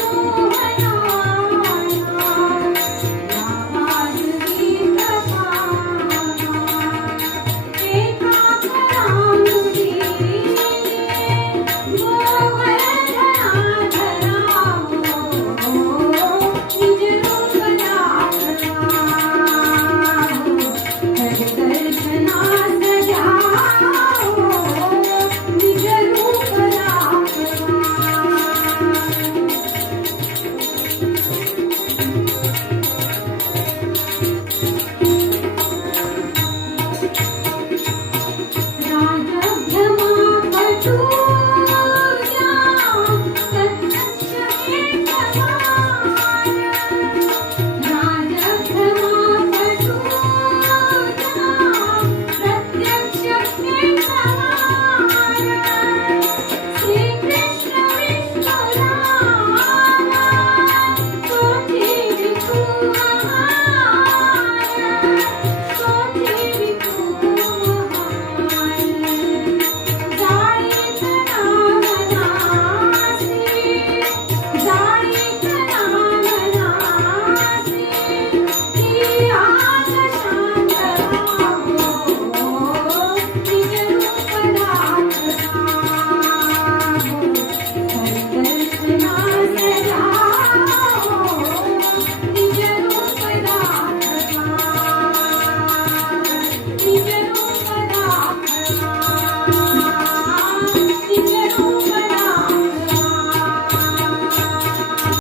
you.